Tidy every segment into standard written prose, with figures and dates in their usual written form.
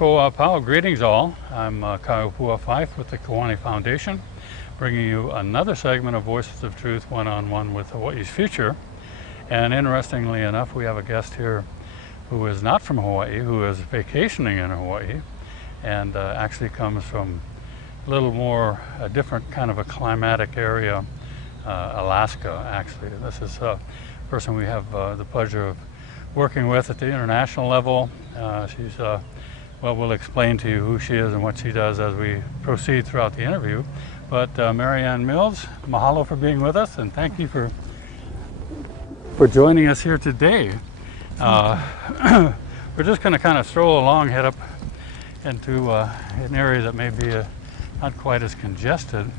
Koa Pau, greetings all. I'm Kaupua Fife with the Kiwani Foundation, bringing you another segment of Voices of Truth one-on-one with Hawaii's future. And interestingly enough, we have a guest here who is not from Hawaii, who is vacationing in Hawaii, and actually comes from a little more, a different kind of a climatic area, Alaska actually. This is a person we have the pleasure of working with at the international level. She's well, we'll explain to you who she is and what she does as we proceed throughout the interview. But Maryann Mills, mahalo for being with us, and thank you for joining us here today. We're just going to kind of stroll along, head up into an area that may be not quite as congested.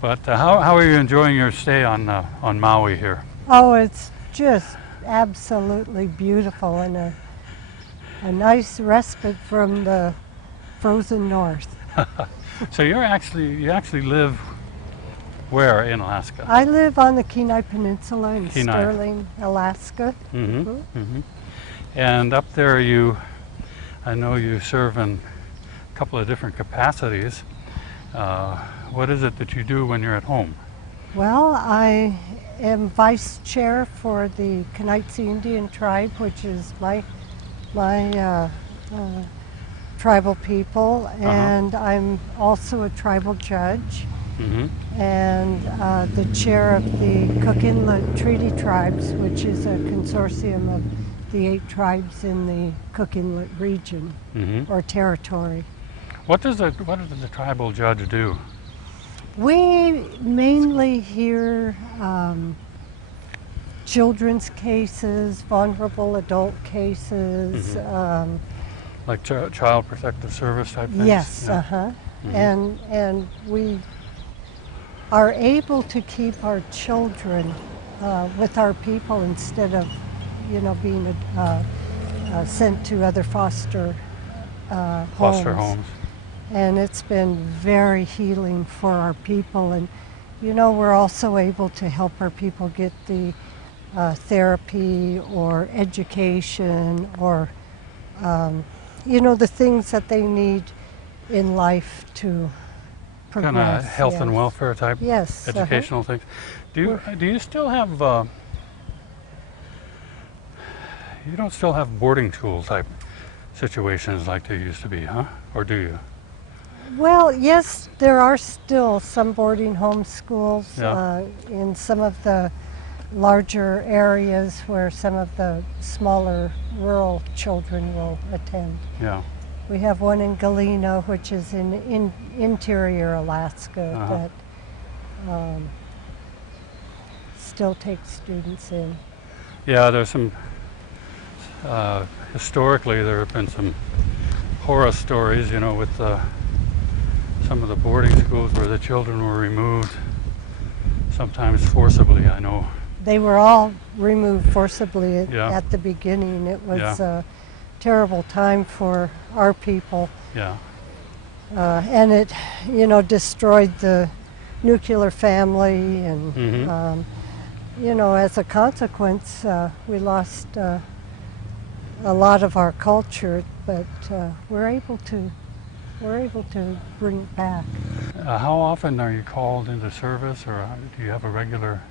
But how are you enjoying your stay on Maui here? Oh, it's just absolutely beautiful and a nice respite from the frozen north. So you actually live where in Alaska? I live on the Kenai Peninsula in Sterling, Alaska. And up there I know you serve in a couple of different capacities. What is it that you do when you're at home? Well, I am vice chair for the Kanaitsi Indian tribe, which is my tribal people, and I'm also a tribal judge, and the chair of the Cook Inlet Treaty Tribes, which is a consortium of the 8 tribes in the Cook Inlet region or territory. What does the tribal judge do? We mainly hear children's cases, vulnerable adult cases. Like child protective service type things? Yes, and we are able to keep our children with our people instead of, being sent to other foster homes. And it's been very healing for our people. And, we're also able to help our people get the therapy or education or, the things that they need in life to progress. Kind of health and welfare type educational things. Do you still have, you don't still have boarding school type situations like there used to be, huh? Or do you? Well, yes, there are still some boarding home schools in some of the larger areas where some of the smaller rural children will attend. Yeah. We have one in Galena, which is in interior Alaska, that still takes students in. Yeah, there's some, historically there have been some horror stories, with some of the boarding schools where the children were removed, sometimes forcibly, I know. They were all removed forcibly at the beginning. It was a terrible time for our people. Yeah. And it, destroyed the nuclear family, and as a consequence, we lost a lot of our culture, but we're able to bring it back. How often are you called into service, or do you have a regular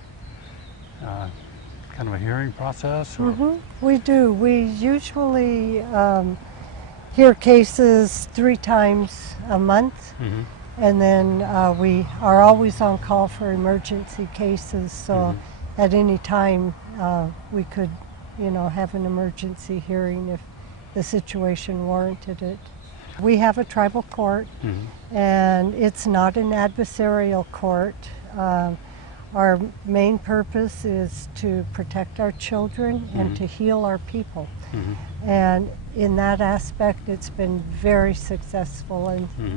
kind of a hearing process? We do. We usually hear cases 3 times a month, and then we are always on call for emergency cases, so at any time we could have an emergency hearing if the situation warranted it. We have a tribal court, and it's not an adversarial court. Our main purpose is to protect our children and to heal our people. And in that aspect, it's been very successful,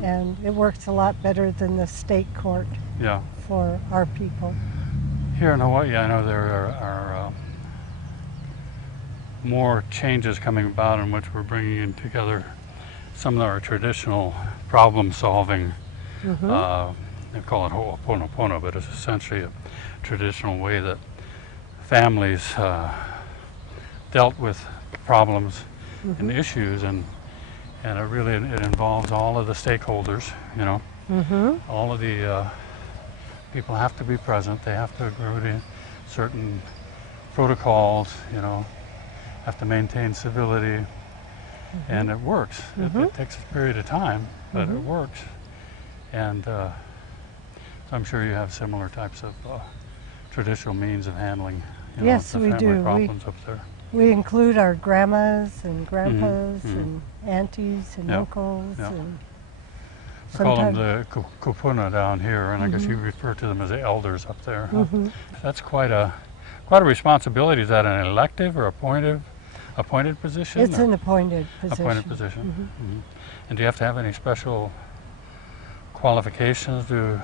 and it works a lot better than the state court for our people. Here in Hawaii, I know there are more changes coming about in which we're bringing in together some of our traditional problem solving. They call it ho'oponopono, but it's essentially a traditional way that families dealt with problems and issues, and and it involves all of the stakeholders, you know. All of the people have to be present. They have to agree to certain protocols, you know, have to maintain civility, and it works. It takes a period of time, but it works. And so I'm sure you have similar types of traditional means of handling, you know, Yes, the we family do. problems up there. We include our grandmas and grandpas and aunties and uncles. Yeah. And I call them the kupuna down here, and I guess you refer to them as the elders up there. That's quite a responsibility. Is that an elective or appointed position? It's an appointed position. Appointed position. And do you have to have any special qualifications to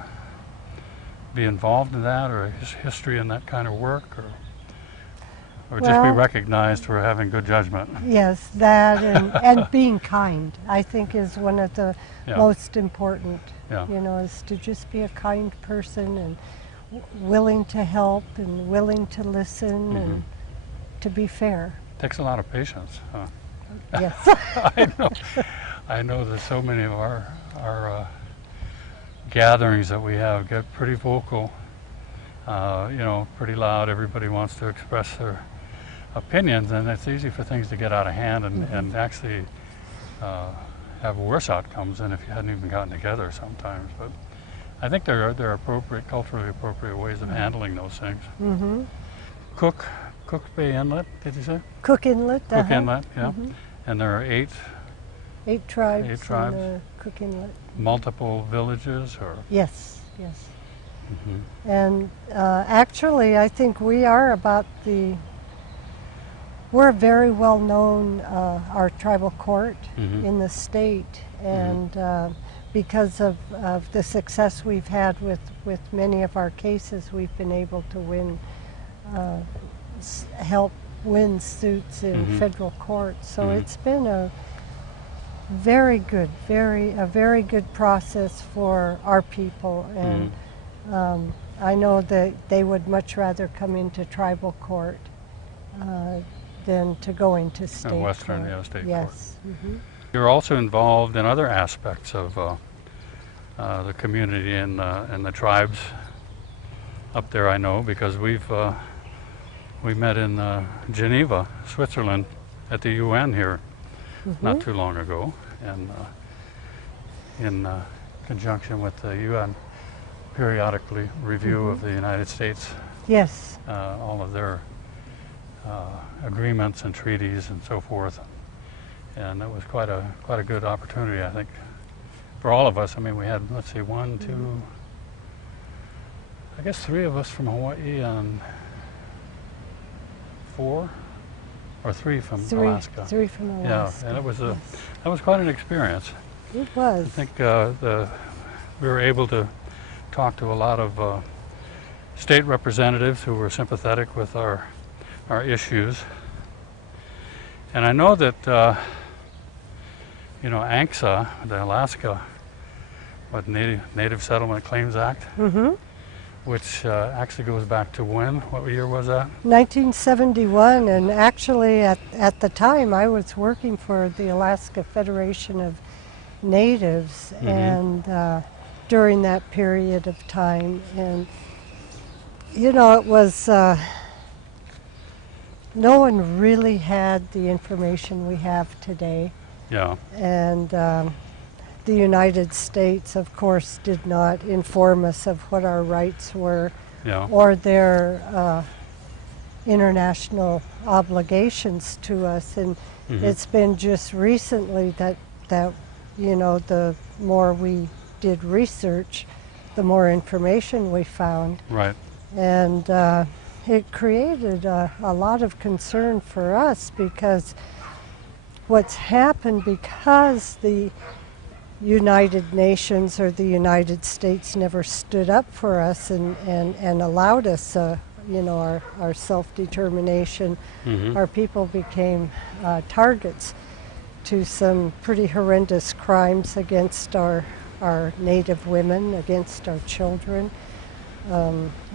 be involved in that, or history in that kind of work, or just be recognized for having good judgment? Yes, that and being kind, I think, is one of the most important. You know, is to just be a kind person and willing to help and willing to listen and to be fair. Takes a lot of patience. Huh? Yes. I know that so many of our gatherings that we have get pretty vocal, you know, pretty loud. Everybody wants to express their opinions, and it's easy for things to get out of hand and actually have worse outcomes than if you hadn't even gotten together sometimes. But I think there are appropriate, culturally appropriate ways of handling those things. Cook Bay Inlet, did you say? Cook Inlet. Cook Inlet, yeah. And there are eight tribes. Eight tribes. In the Cook Inlet. Multiple villages, or? Yes. And actually, I think we are we're very well known, our tribal court in the state, and because of the success we've had with many of our cases, we've been able to help win suits in federal court. So it's been a very good process for our people, and I know that they would much rather come into tribal court than to go into state court. State yes. court. You're also involved in other aspects of the community and the tribes up there, I know, because we met in Geneva, Switzerland, at the UN here not too long ago, and in conjunction with the UN periodically review of the United States. Yes. All of their agreements and treaties and so forth, and it was quite a good opportunity, I think, for all of us. I mean, we had, let's see, one, two, I guess 3 of us from Hawaii and 4 or 3 from Alaska. 3 from Alaska. Yeah, and it was that was quite an experience. It was. I think we were able to talk to a lot of state representatives who were sympathetic with our issues, and I know that you know, ANCSA, the Alaska Native Settlement Claims Act, which actually goes back to when? What year was that? 1971, and actually at the time I was working for the Alaska Federation of Natives, and during that period of time, and you know, it was no one really had the information we have today. Yeah. And the United States, of course, did not inform us of what our rights were or their international obligations to us. And it's been just recently that you know, the more we did research, the more information we found. Right. And it created a lot of concern for us, because what's happened, because the United Nations or the United States never stood up for us and allowed us, you know, our self-determination, our people became targets to some pretty horrendous crimes against our Native women, against our children.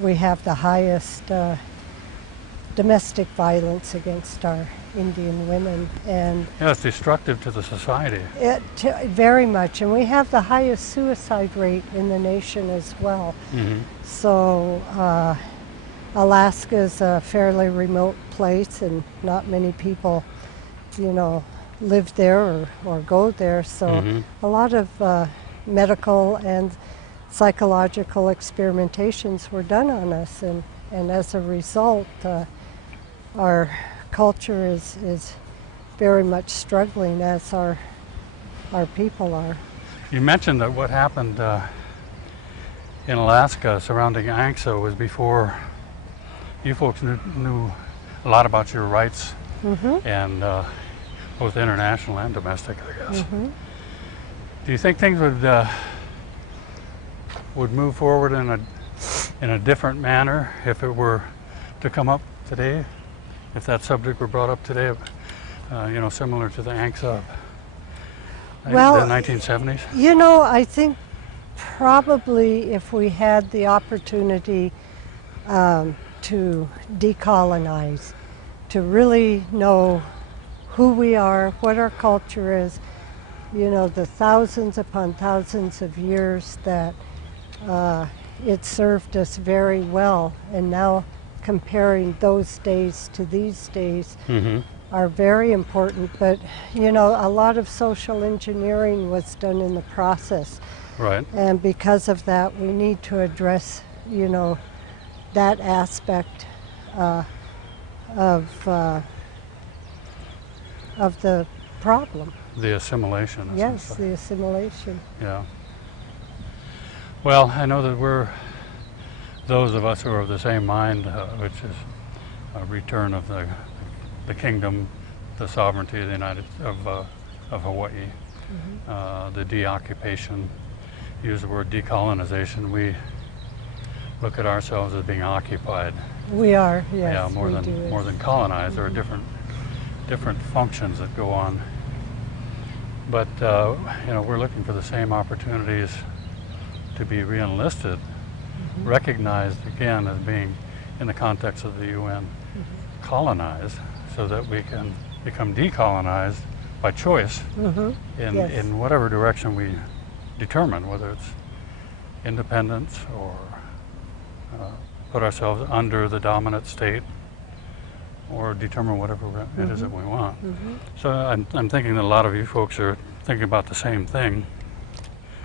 We have the highest domestic violence against our Indian women, and Yeah, it's destructive to the society. very much. And we have the highest suicide rate in the nation as well. Mm-hmm. So Alaska is a fairly remote place, and not many people, live there or go there. So Mm-hmm. a lot of medical and psychological experimentations were done on us, and as a result, our culture is very much struggling, as our people are. You mentioned that what happened in Alaska surrounding ANCSA was before you folks knew a lot about your rights, Mm-hmm. and both international and domestic, I guess. Mm-hmm. Do you think things would move forward in a different manner if it were to come up today? If that subject were brought up today, similar to the ANCSA, Well, the 1970s? I think probably if we had the opportunity to decolonize, to really know who we are, what our culture is, the thousands upon thousands of years that it served us very well, and now comparing those days to these days Mm-hmm. are very important. But a lot of social engineering was done in the process, Right. and because of that we need to address that aspect of the problem. The assimilation. Yes, essentially. the assimilation. Yeah. Well, I know that those of us who are of the same mind, which is a return of the kingdom, the sovereignty of of Hawaii, Mm-hmm. the deoccupation, use the word decolonization. We look at ourselves as being occupied. We are, yes. Yeah, more we do. than colonized. There are different functions that go on. But we're looking for the same opportunities to be re-enlisted, Mm-hmm. recognized again as being, in the context of the UN, Mm-hmm. colonized, so that we can become decolonized by choice Mm-hmm. Yes. in whatever direction we determine, whether it's independence or put ourselves under the dominant state, or determine whatever it is that we want. Mm-hmm. So I'm thinking that a lot of you folks are thinking about the same thing.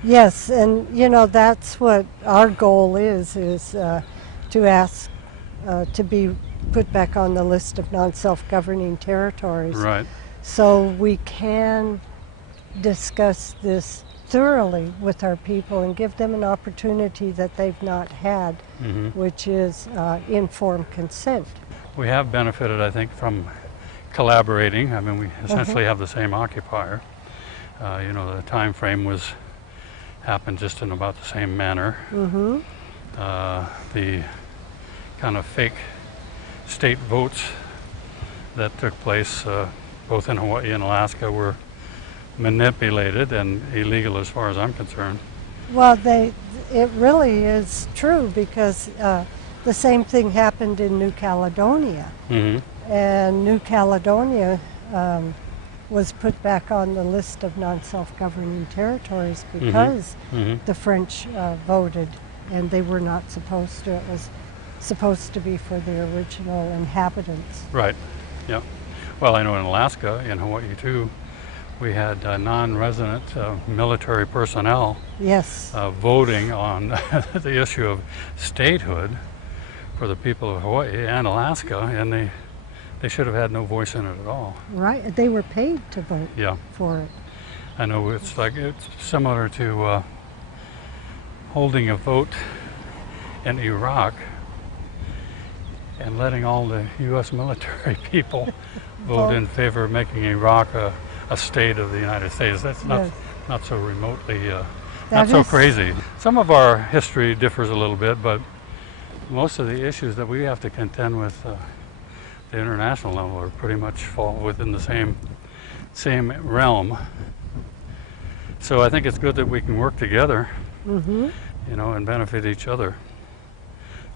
Yes, and that's what our goal is to ask to be put back on the list of non-self-governing territories, Right. so we can discuss this thoroughly with our people and give them an opportunity that they've not had, Hmm. which is informed consent. We have benefited, I think, from collaborating. I mean, we essentially have the same occupier. The time frame happened just in about the same manner. Mm-hmm. The kind of fake state votes that took place both in Hawaii and Alaska were manipulated and illegal as far as I'm concerned. Well, it really is true, because the same thing happened in New Caledonia. Mm-hmm. And New Caledonia was put back on the list of non-self-governing territories because Mm-hmm. the French voted, and they were not supposed to. It was supposed to be for the original inhabitants. Right. Yeah. Well, I know in Alaska, in Hawaii too, we had non-resident military personnel Yes. voting on the issue of statehood for the people of Hawaii and Alaska, and they should have had no voice in it at all. Right. They were paid to vote Yeah. for it. I know it's similar to holding a vote in Iraq and letting all the U.S. military people vote in favor of making Iraq a state of the United States. That's not so remotely, not so crazy. Some of our history differs a little bit, but most of the issues that we have to contend with the international level are pretty much fall within the same realm. So I think it's good that we can work together, Mm-hmm. and benefit each other.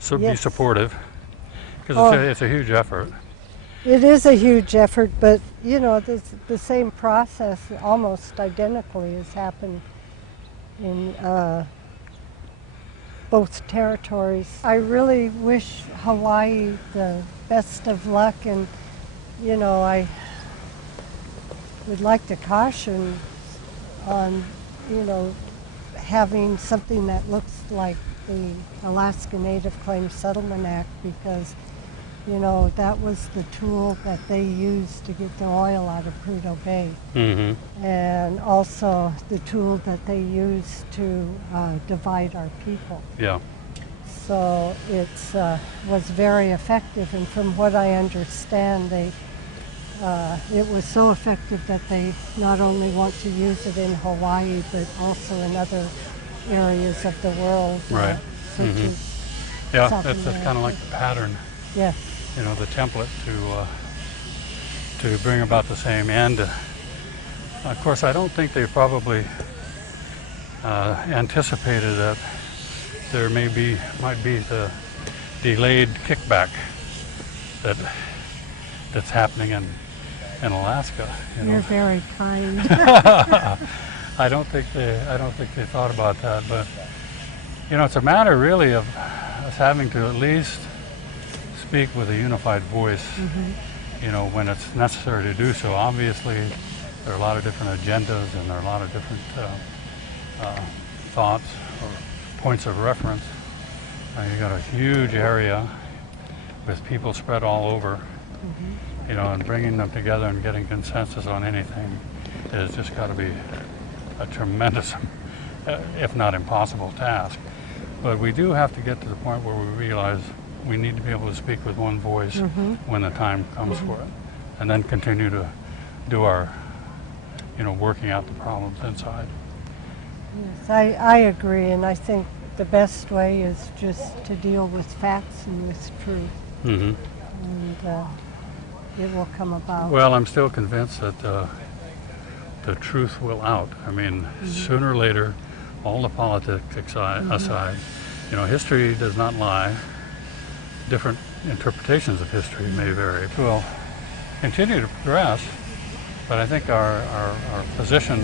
So be Yes. supportive. Because it's a huge effort. It is a huge effort, but you know, the same process almost identically has happened in both territories. I really wish Hawaii the best of luck, and you know, I would like to caution on, you know, having something that looks like the Alaska Native Claims Settlement Act, because you know, that was the tool that they used to get the oil out of Prudhoe Bay. Mm-hmm. And also the tool that they used to divide our people. Yeah. So it was very effective, and from what I understand, it was so effective that they not only want to use it in Hawaii, but also in other areas of the world. Right. Such Mm-hmm. as Yeah, South that's America. kind of like the pattern. Yes. You know, the template to bring about the same end. Of course, I don't think they probably anticipated that there might be the delayed kickback that's happening in Alaska. You know? You're very kind. I don't think they thought about that, but you know, it's a matter really of us having to at least speak with a unified voice, mm-hmm. you know, when it's necessary to do so. Obviously, there are a lot of different agendas and there are a lot of different thoughts or points of reference. You got a huge area with people spread all over, mm-hmm. you know, and bringing them together and getting consensus on anything has just got to be a tremendous, if not impossible, task. But we do have to get to the point where we realize we need to be able to speak with one voice, mm-hmm. when the time comes, mm-hmm. for it, and then continue to do our, you know, working out the problems inside. Yes, I agree, and I think the best way is just to deal with facts and with truth, mm-hmm. and it will come about. Well, I'm still convinced that the truth will out. I mean, mm-hmm. sooner or later, all the politics aside, mm-hmm. you know, history does not lie. Different interpretations of history may vary. We'll continue to progress, but I think our position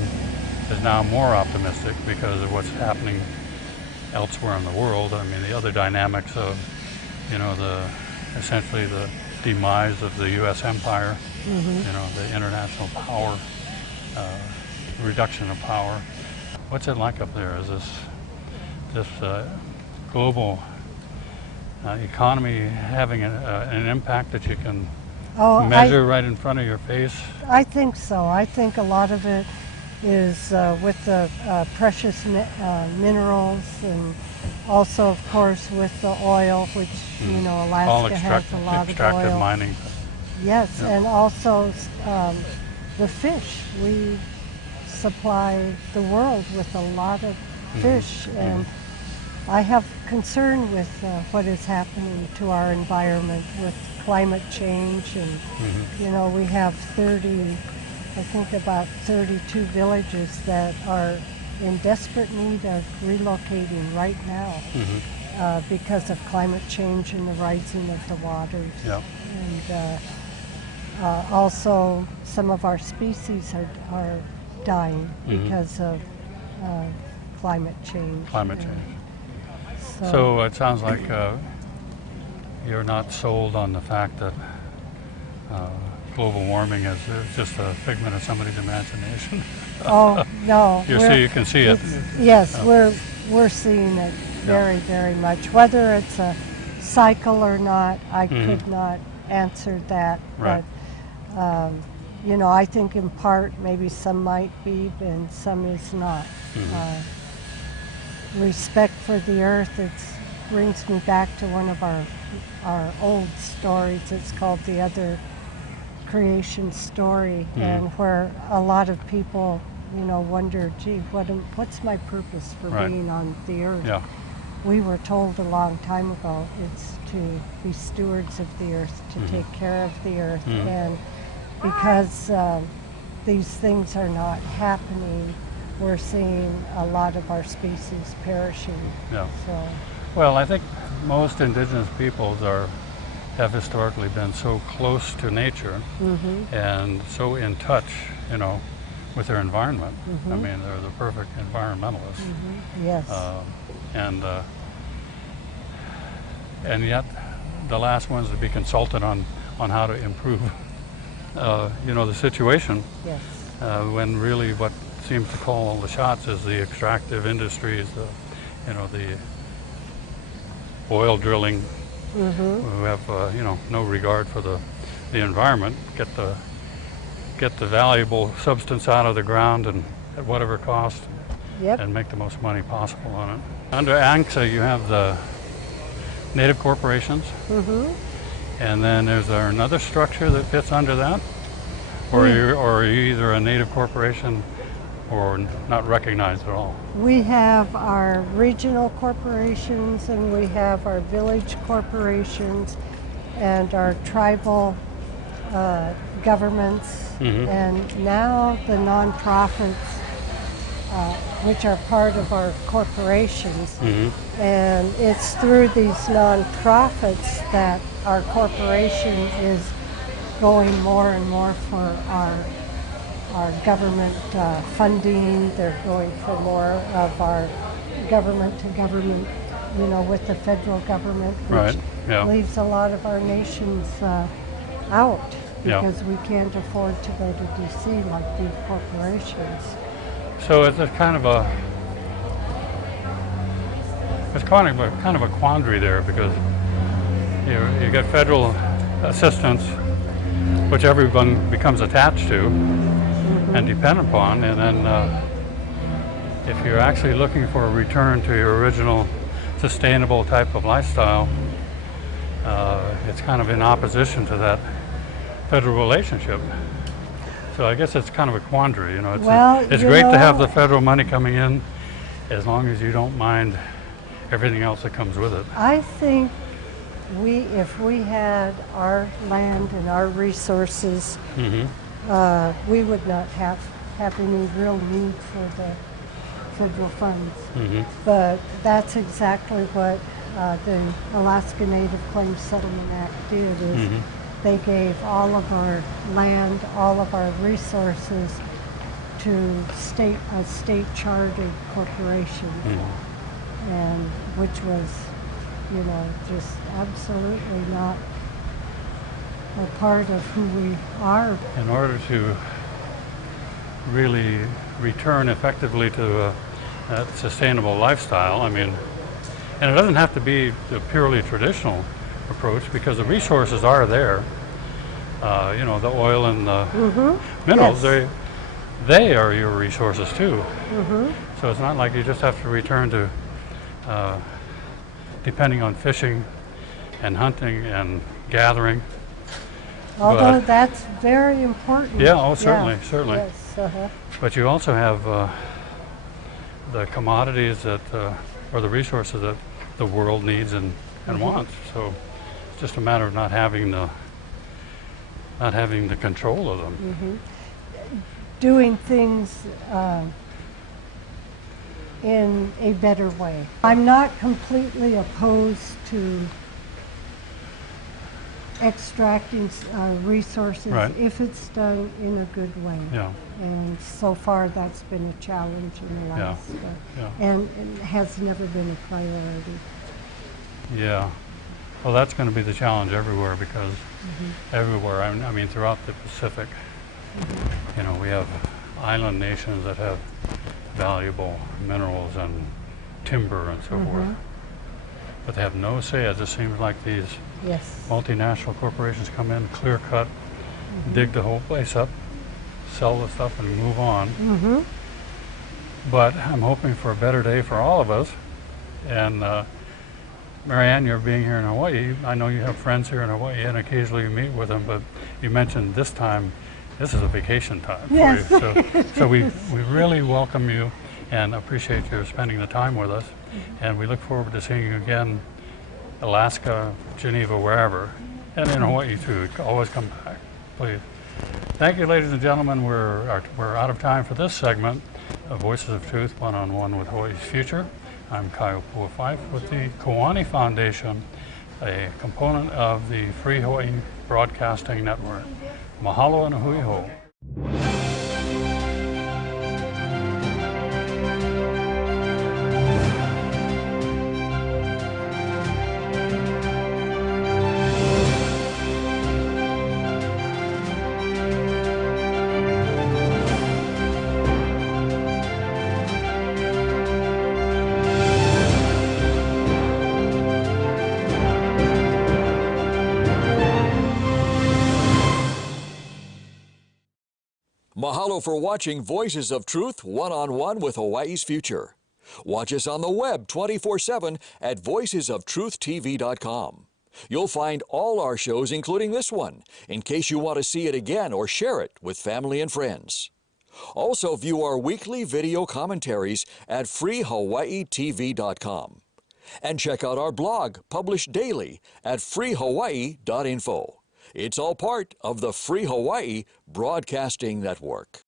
is now more optimistic because of what's happening elsewhere in the world. I mean, the other dynamics of, you know, essentially the demise of the U.S. empire, mm-hmm. you know, the international power, reduction of power. What's it like up there? Is this global economy having an impact that you can measure right in front of your face? I think so. I think a lot of it is with the precious minerals, and also, of course, with the oil, which, you know, Alaska has a lot of extractive oil. Mining. Yes, yeah. And also the fish. We supply the world with a lot of fish, mm-hmm. and I have concern with what is happening to our environment with climate change, and mm-hmm. you know, we have about 32 villages that are in desperate need of relocating right now, mm-hmm. Because of climate change and the rising of the waters. Yeah. And also some of our species are dying, mm-hmm. because of climate change. Climate change. So it sounds like you're not sold on the fact that global warming is just a figment of somebody's imagination. Oh no! You can see it. Yes, we're seeing it very, very much. Whether it's a cycle or not, I mm-hmm. could not answer that. Right. But you know, I think in part maybe some might be, and some is not. Mm-hmm. Respect for the earth. It brings me back to one of our old stories. It's called The Other Creation Story, mm-hmm. and where a lot of people, you know, wonder, gee, what's my purpose for right. being on the earth? Yeah. We were told a long time ago it's to be stewards of the earth, to mm-hmm. take care of the earth, mm-hmm. and because these things are not happening, we're seeing a lot of our species perishing. Yeah. So. Well, I think most indigenous peoples are have historically been so close to nature and so in touch, you know, with their environment. I mean, they're the perfect environmentalists. Yes. And yet, the last ones to be consulted on how to improve, you know, the situation. Yes. When really what seems to call all the shots is the extractive industries, you know, the oil drilling, who have you know, no regard for the environment, get the valuable substance out of the ground and at whatever cost, and make the most money possible on it. Under ANCSA, you have the native corporations, and then there's another structure that fits under that, or are you either a native corporation or not recognized at all? We have our regional corporations, and we have our village corporations, and our tribal governments, and now the nonprofits, which are part of our corporations. And it's through these nonprofits that our corporation is going more and more for our government funding. They're going for more of our government to government, you know, with the federal government, which leaves a lot of our nations out because we can't afford to go to DC like big corporations. So it's a kind of a quandary there, because you get federal assistance, which everyone becomes attached to and dependent upon, and then if you're actually looking for a return to your original sustainable type of lifestyle, it's kind of in opposition to that federal relationship. So I guess it's kind of a quandary, you know. It's great to have the federal money coming in, as long as you don't mind everything else that comes with it. I think if we had our land and our resources, we would not have any real need for the federal funds. But that's exactly what the Alaska Native Claims Settlement Act did. Is they gave all of our land, all of our resources to a state chartered corporation, and which was, you know, just absolutely not a part of who we are. In order to really return effectively to a sustainable lifestyle, I mean, and it doesn't have to be the purely traditional approach, because the resources are there. You know, the oil and the minerals, they are your resources too. So it's not like you just have to return to depending on fishing and hunting and gathering. Although that's very important. Yeah, oh, certainly, certainly. Yes, But you also have the commodities that, or the resources that the world needs and wants. So it's just a matter of not having the control of them. Doing things in a better way. I'm not completely opposed to extracting resources if it's done in a good way. And so far that's been a challenge in Alaska, and it has never been a priority. Well, that's going to be the challenge everywhere, because everywhere, I mean throughout the Pacific, you know, we have island nations that have valuable minerals and timber and so forth, but they have no say. It just seems like these multinational corporations come in, clear cut, dig the whole place up, sell the stuff and move on. But I'm hoping for a better day for all of us. And Maryann, you're being here in Hawaii. I know you have friends here in Hawaii, and occasionally you meet with them, but you mentioned this time, this is a vacation time for you. So we really welcome you and appreciate you spending the time with us. And we look forward to seeing you again, Alaska, Geneva, wherever, and in Hawaii too. Always come back, please. Thank you, ladies and gentlemen. We're out of time for this segment of Voices of Truth, one-on-one with Hawaii's Future. I'm Kaiopua Fife with the Kiwani Foundation, a component of the Free Hawaii Broadcasting Network. Mahalo and a hui hou. Mahalo for watching Voices of Truth One-on-One with Hawaii's Future. Watch us on the web 24/7 at voicesoftruthtv.com. You'll find all our shows, including this one, in case you want to see it again or share it with family and friends. Also view our weekly video commentaries at freehawaiitv.com. And check out our blog, published daily, at freehawaii.info. It's all part of the Free Hawaii Broadcasting Network.